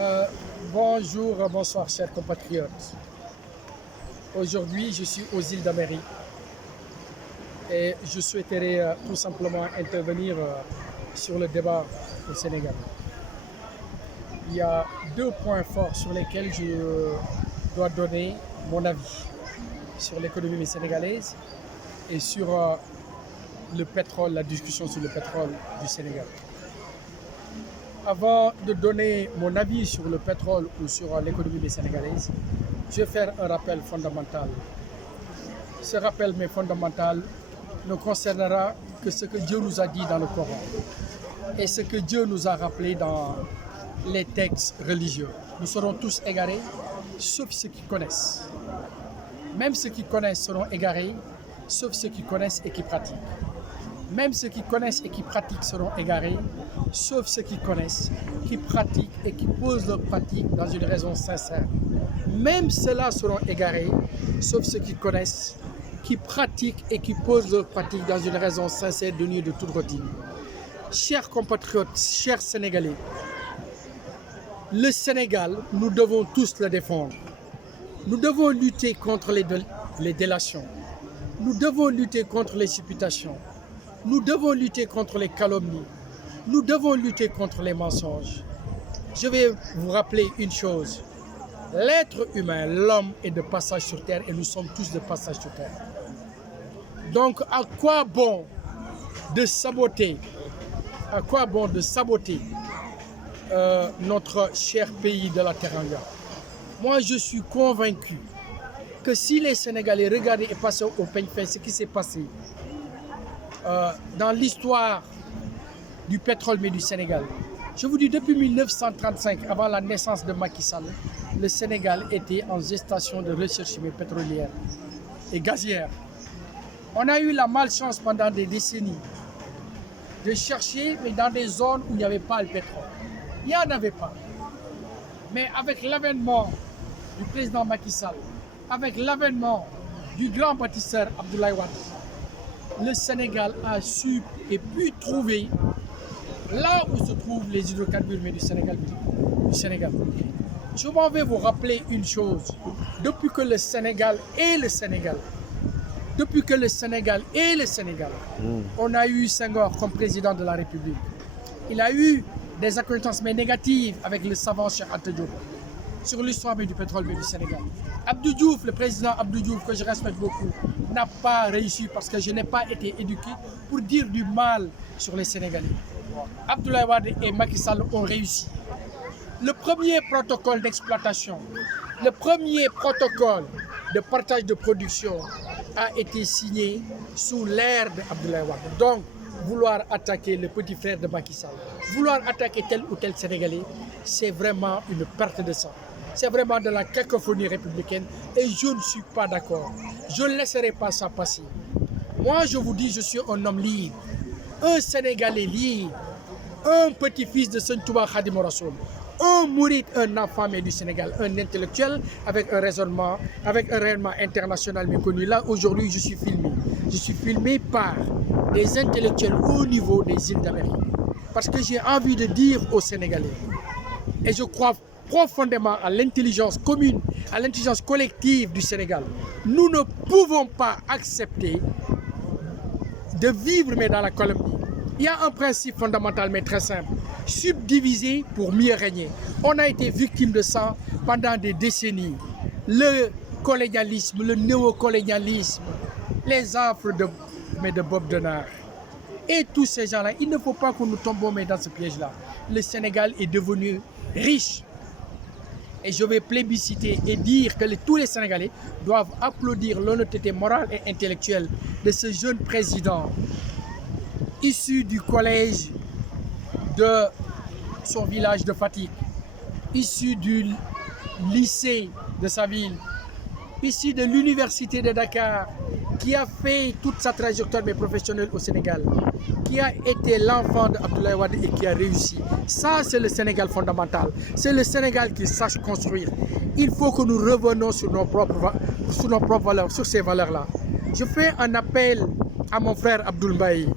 Euh, Bonjour, bonsoir chers compatriotes. Aujourd'hui, je suis aux îles d'Amérique et je souhaiterais tout simplement intervenir sur le débat au Sénégal. Il y a deux points forts sur lesquels je dois donner mon avis sur l'économie sénégalaise et sur le pétrole, la discussion sur le pétrole du Sénégal. Avant de donner mon avis sur le pétrole ou sur l'économie sénégalaise, je vais faire un rappel fondamental. Ce rappel mais fondamental ne concernera que ce que Dieu nous a dit dans le Coran et ce que Dieu nous a rappelé dans les textes religieux. Nous serons tous égarés, sauf ceux qui connaissent. Même ceux qui connaissent seront égarés, sauf ceux qui connaissent et qui pratiquent. Même ceux qui connaissent et qui pratiquent seront égarés, sauf ceux qui connaissent, qui pratiquent et qui posent leur pratique dans une raison sincère. Même ceux-là seront égarés, sauf ceux qui connaissent, qui pratiquent et qui posent leur pratique dans une raison sincère dénuée de toute routine. Chers compatriotes, chers Sénégalais, le Sénégal, nous devons tous le défendre. Nous devons lutter contre les délations. Nous devons lutter contre les supputations. Nous devons lutter contre les calomnies. Nous devons lutter contre les mensonges. Je vais vous rappeler une chose. L'être humain, l'homme est de passage sur terre et nous sommes tous de passage sur terre. Donc à quoi bon de saboter, notre cher pays de la Teranga? Moi je suis convaincu que si les Sénégalais regardaient et passaient au peigne fin ce qui s'est passé dans l'histoire du pétrole mais du Sénégal. Je vous dis, depuis 1935, avant la naissance de Macky Sall, le Sénégal était en gestation de recherche pétrolière et gazière. On a eu la malchance pendant des décennies de chercher, mais dans des zones où il n'y avait pas le pétrole. Il n'y en avait pas. Mais avec l'avènement du président Macky Sall, avec l'avènement du grand bâtisseur Abdoulaye Wade, le Sénégal a su et pu trouver là où se trouvent les hydrocarbures mais du Sénégal. Je m'en vais vous rappeler une chose. Depuis que le Sénégal est le Sénégal, on a eu Senghor comme président de la République. Il a eu des acquaintances mais négatives avec le savant Cheikh Anta Diop sur l'histoire du pétrole du Sénégal. Abdou Diouf, le président Abdou Diouf, que je respecte beaucoup, n'a pas réussi parce que je n'ai pas été éduqué pour dire du mal sur les Sénégalais. Abdoulaye Wade et Macky Sall ont réussi. Le premier protocole d'exploitation, le premier protocole de partage de production a été signé sous l'ère d'Abdoulaye Wade. Donc, vouloir attaquer le petit frère de Macky Sall, vouloir attaquer tel ou tel Sénégalais, c'est vraiment une perte de sang. C'est vraiment de la cacophonie républicaine et je ne suis pas d'accord. Je ne laisserai pas ça passer. Moi, je vous dis, je suis un homme libre, un Sénégalais libre, un petit-fils de Seigne Touba Khadim Rassoul, un mouride, un enfant du Sénégal, un intellectuel avec un raisonnement, avec un rayonnement international méconnu. Là, aujourd'hui, je suis filmé. Je suis filmé par des intellectuels au niveau des îles d'Amérique. Parce que j'ai envie de dire aux Sénégalais, et je crois profondément à l'intelligence commune, à l'intelligence collective du Sénégal. Nous ne pouvons pas accepter de vivre mais dans la calomnie. Il y a un principe fondamental mais très simple. Subdiviser pour mieux régner. On a été victime de ça pendant des décennies. Le colonialisme, le néocolonialisme, les affres de Bob Denard. Et tous ces gens-là, il ne faut pas que nous tombions dans ce piège-là. Le Sénégal est devenu riche. Et je vais plébisciter et dire que tous les Sénégalais doivent applaudir l'honnêteté morale et intellectuelle de ce jeune président issu du collège de son village de Fatick, issu du lycée de sa ville, issu de l'université de Dakar, qui a fait toute sa trajectoire professionnelle au Sénégal, qui a été l'enfant d'Abdoulaye Wade et qui a réussi. Ça, c'est le Sénégal fondamental. C'est le Sénégal qui sache construire. Il faut que nous revenions sur nos propres valeurs, sur ces valeurs-là. Je fais un appel à mon frère Abdoul Mbaye.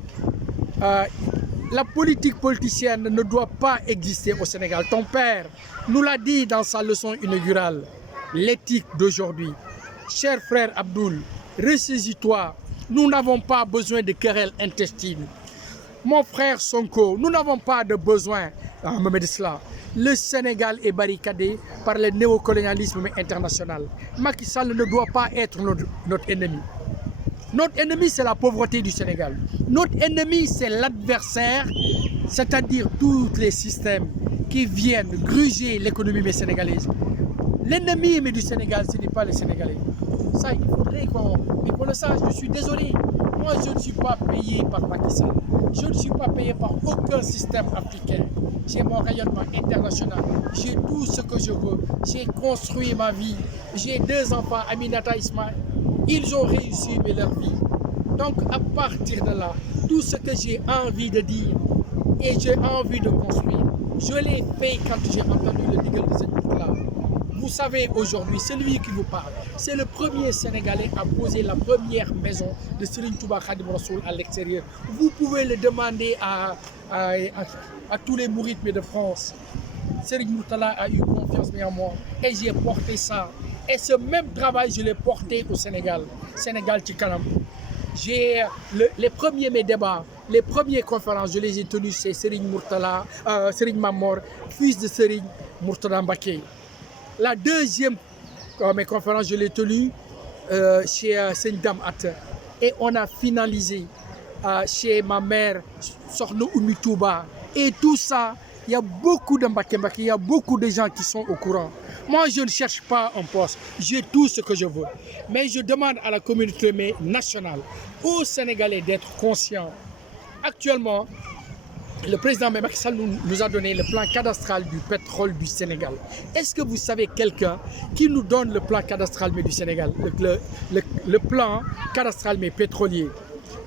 La politique politicienne ne doit pas exister au Sénégal. Ton père nous l'a dit dans sa leçon inaugurale. L'éthique d'aujourd'hui. Cher frère Abdoul, ressaisis-toi. Nous n'avons pas besoin de querelles intestines. Mon frère Sonko, nous n'avons pas de besoin de cela. Le Sénégal est barricadé par le néocolonialisme international. Macky Sall ne doit pas être notre ennemi. Notre ennemi, c'est la pauvreté du Sénégal. Notre ennemi, c'est l'adversaire, c'est-à-dire tous les systèmes qui viennent gruger l'économie sénégalaise. L'ennemi du Sénégal, ce n'est pas les Sénégalais. Ça, il faudrait qu'on le sache. Je suis désolé. Moi, je ne suis pas payé par Macky Sall. Je ne suis pas payé par aucun système africain. J'ai mon rayonnement international. J'ai tout ce que je veux. J'ai construit ma vie. J'ai 2 enfants, Aminata, Ismaël. Ils ont réussi leur vie. Donc, à partir de là, tout ce que j'ai envie de dire et j'ai envie de construire, je l'ai fait quand j'ai entendu le Nigel de cette boucle-là. Vous savez, aujourd'hui, celui qui vous parle, c'est le premier Sénégalais à poser la première maison de Serigne Touba Khadim Rassoul à l'extérieur. Vous pouvez le demander à tous les mourides de France. Serigne Mourtala a eu confiance en moi et j'ai porté ça. Et ce même travail, je l'ai porté au Sénégal. Sénégal Tchikanam. J'ai les premiers mes débats, les premières conférences, je les ai tenues chez Serigne Mourtala, Serigne Mamor, fils de Serigne Mourtala Mbaké. La deuxième mes conférences, je l'ai tenue chez Serigne Dame Atte. Et on a finalisé chez ma mère, Sorno Oumi Touba. Et tout ça, il y a beaucoup de Mbaké, il y a beaucoup de gens qui sont au courant. Moi, je ne cherche pas un poste. J'ai tout ce que je veux. Mais je demande à la communauté nationale, aux Sénégalais d'être conscients. Actuellement, le président Macky Sall nous a donné le plan cadastral du pétrole du Sénégal. Est-ce que vous savez quelqu'un qui nous donne le plan cadastral du Sénégal, le plan cadastral pétrolier?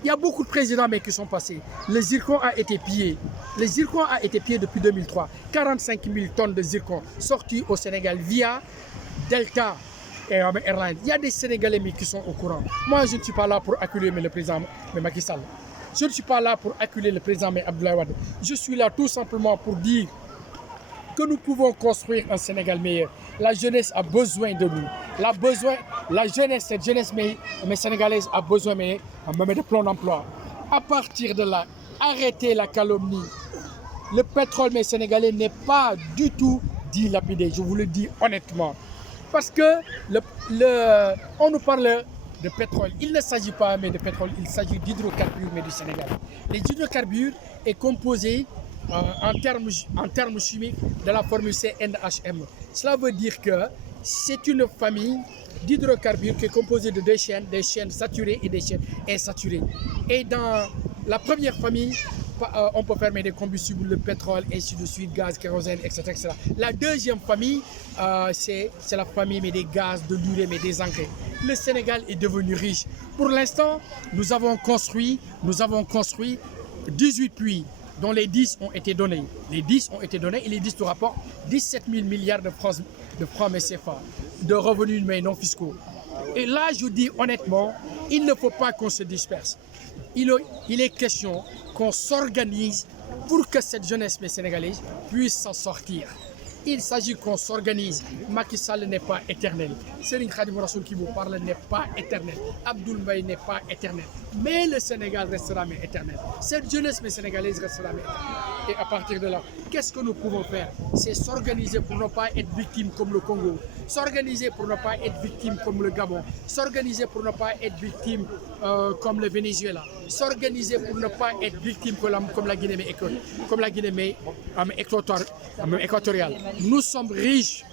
Il y a beaucoup de présidents qui sont passés. Le zircon a été pillé. Le zircon a été pillé depuis 2003. 45 000 tonnes de zircon sorties au Sénégal via Delta Airlines. Il y a des Sénégalais qui sont au courant. Moi, je ne suis pas là pour acculer le président Macky Sall. Je ne suis pas là pour acculer le président Abdoulaye Wade. Je suis là tout simplement pour dire que nous pouvons construire un Sénégal meilleur. La jeunesse a besoin de nous. Cette jeunesse sénégalaise a besoin de plan d'emploi. À partir de là, arrêtez la calomnie. Le pétrole sénégalais n'est pas du tout dilapidé, je vous le dis honnêtement. Parce que on nous parle de pétrole. Il ne s'agit pas de pétrole, il s'agit d'hydrocarbures du Sénégal. Les hydrocarbures est composé en termes chimiques de la formule CNHM. Cela veut dire que c'est une famille d'hydrocarbures qui est composée de des chaînes saturées et des chaînes insaturées. Et dans la première famille, on peut faire des combustibles, le pétrole, ainsi de suite, gaz, kérosène, etc. La deuxième famille, c'est la famille des gaz, de l'urée, des engrais. Le Sénégal est devenu riche. Pour l'instant, nous avons construit 18 puits, dont les 10 ont été donnés. Les 10 ont été donnés et les 10 nous rapportent 17 000 milliards de francs CFA, de revenus non fiscaux. Et là, je dis honnêtement, il ne faut pas qu'on se disperse. Il est question qu'on s'organise pour que cette jeunesse sénégalaise puisse s'en sortir. Il s'agit qu'on s'organise. Macky Sall n'est pas éternel. Serigne Khadim Rassoul qui vous parle n'est pas éternel. Abdoul Mbaye n'est pas éternel. Mais le Sénégal restera éternel. Cette jeunesse sénégalaise restera éternelle. Et à partir de là, qu'est-ce que nous pouvons faire? C'est s'organiser pour ne pas être victime comme le Congo. S'organiser pour ne pas être victime comme le Gabon. S'organiser pour ne pas être victime comme le Venezuela. S'organiser pour ne pas être victime comme la Guinée équatoriale. Nous sommes riches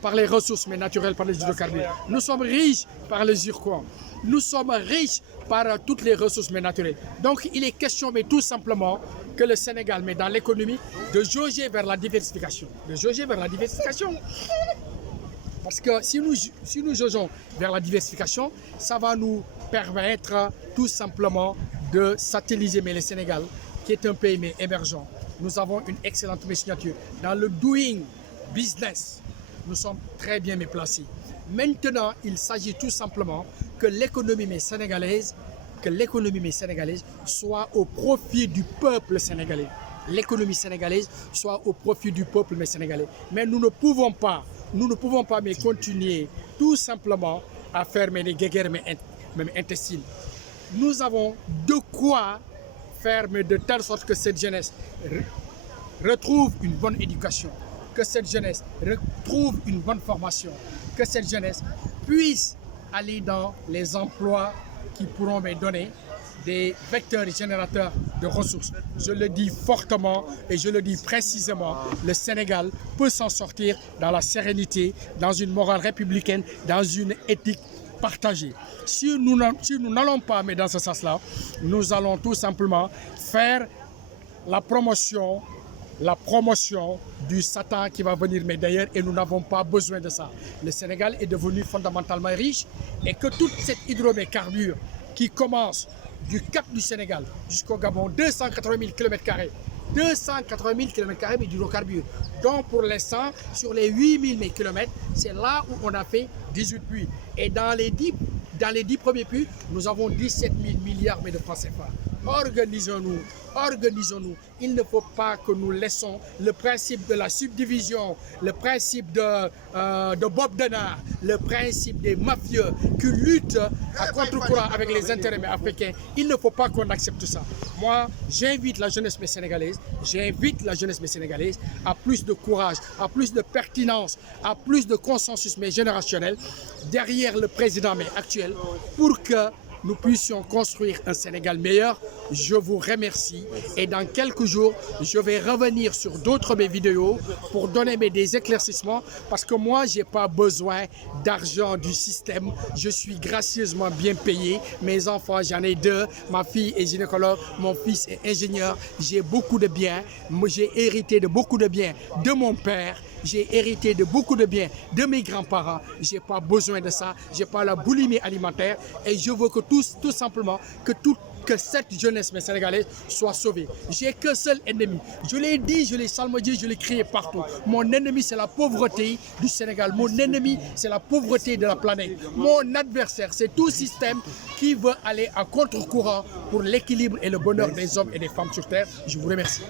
par les ressources naturelles, par les hydrocarbures. Nous sommes riches par les zircons. Nous sommes riches par toutes les ressources naturelles. Donc il est question tout simplement que le Sénégal met dans l'économie de jauger vers la diversification. Parce que si nous jaugeons vers la diversification, ça va nous permettre tout simplement de satelliser le Sénégal, qui est un pays émergent. Nous avons une excellente signature. Dans le doing business, nous sommes très bien placés. Maintenant, il s'agit tout simplement que l'économie sénégalaise soit au profit du peuple sénégalais. l'économie sénégalaise soit au profit du peuple sénégalais. Mais nous ne pouvons pas mais continuer tout simplement à faire des guerres même intestines. Nous avons de quoi faire mais de telle sorte que cette jeunesse retrouve une bonne éducation, que cette jeunesse retrouve une bonne formation, que cette jeunesse puisse aller dans les emplois qui pourront me donner des vecteurs générateurs de ressources. Je le dis fortement et je le dis précisément, le Sénégal peut s'en sortir dans la sérénité, dans une morale républicaine, dans une éthique partagée. Si nous n'allons pas mais dans ce sens-là, nous allons tout simplement faire la promotion du Satan qui va venir mais d'ailleurs et nous n'avons pas besoin de ça. Le Sénégal est devenu fondamentalement riche et que toute cette hydrocarbure qui commence du cap du Sénégal jusqu'au Gabon, 280 000 km². 280 000 km² d'hydrocarbures. Donc pour l'instant, sur les 8 000 km, c'est là où on a fait 18 puits. Et dans les 10 premiers puits, nous avons 17 000 milliards de francs CFA. Organisons-nous. Il ne faut pas que nous laissons le principe de la subdivision, le principe de Bob Denard, le principe des mafieux qui luttent à contre-courant avec les intérêts africains. Il ne faut pas qu'on accepte ça. Moi, j'invite la jeunesse sénégalaise à plus de courage, à plus de pertinence, à plus de consensus générationnel derrière le président actuel pour que nous puissions construire un Sénégal meilleur. Je vous remercie et dans quelques jours, je vais revenir sur d'autres vidéos pour donner des éclaircissements parce que moi, je n'ai pas besoin d'argent du système. Je suis gracieusement bien payé. Mes enfants, j'en ai 2. Ma fille est gynécologue, mon fils est ingénieur. J'ai beaucoup de biens. J'ai hérité de beaucoup de biens de mon père. J'ai hérité de beaucoup de biens de mes grands-parents. Je n'ai pas besoin de ça. Je n'ai pas la boulimie alimentaire. Et je veux que tout simplement, que cette jeunesse sénégalaise soit sauvée. J'ai qu'un seul ennemi. Je l'ai dit, je l'ai salmodié, je l'ai crié partout. Mon ennemi, c'est la pauvreté du Sénégal. Mon ennemi, c'est la pauvreté de la planète. Mon adversaire, c'est tout système qui veut aller à contre-courant pour l'équilibre et le bonheur des hommes et des femmes sur Terre. Je vous remercie.